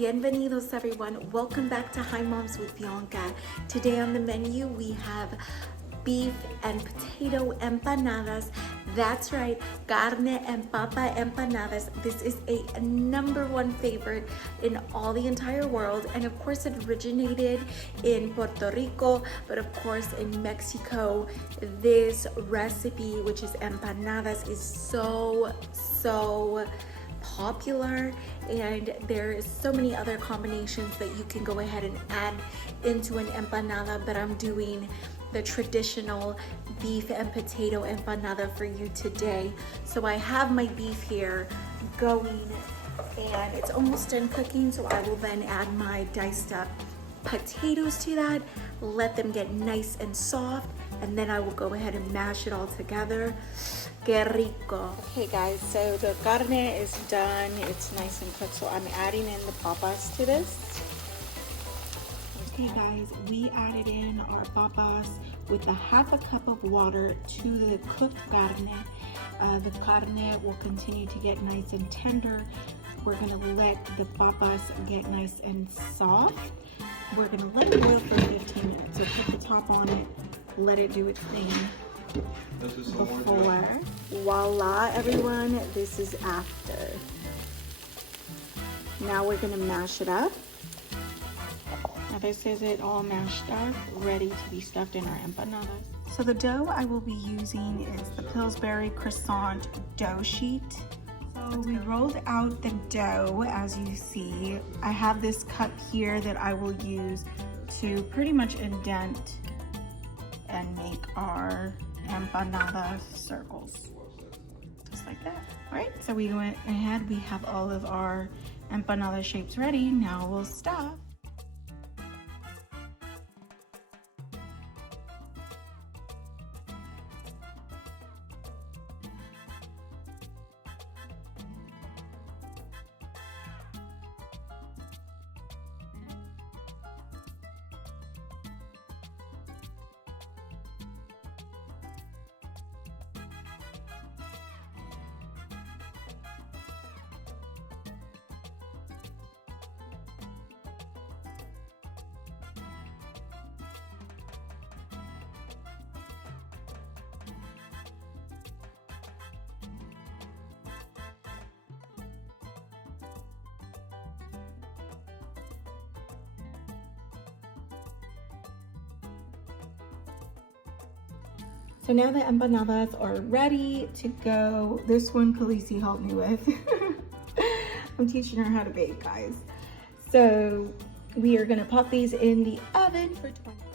Bienvenidos everyone. Welcome back to Hi Moms with Bianca. Today on the menu we have beef and potato empanadas. That's right, carne and papa empanadas. This is a #1 favorite in all the entire world, and of course it originated in Puerto Rico, but of course in Mexico this recipe, which is empanadas, is so popular, and there is so many other combinations that you can go ahead and add into an empanada, but I'm doing the traditional beef and potato empanada for you today. So I have my beef here going, and it's almost done cooking, so I will then add my diced up potatoes to that, let them get nice and soft, and then I will go ahead and mash it all together. Que rico. Okay guys, so the carne is done, it's nice and cooked, so I'm adding in the papas to this. Okay guys, we added in our papas with a half a cup of water to the cooked carne. The carne will continue to get nice and tender. We're gonna let the papas get nice and soft. We're gonna let it boil for 15 minutes. So put the top on it, let it do its thing. This is Before. Voila everyone, this is after. Now we're gonna mash it up. Now this is it all mashed up, ready to be stuffed in our empanadas. So the dough I will be using is the Pillsbury Crescent Dough sheet. So we rolled out the dough, as you see. I have this cup here that I will use to pretty much indent and make our empanada circles, just like that. All right, so we went ahead, we have all of our empanada shapes ready. Now we'll stuff. So now the empanadas are ready to go. This one Khaleesi helped me with. I'm teaching her how to bake, guys. So we are gonna pop these in the oven for 20 minutes.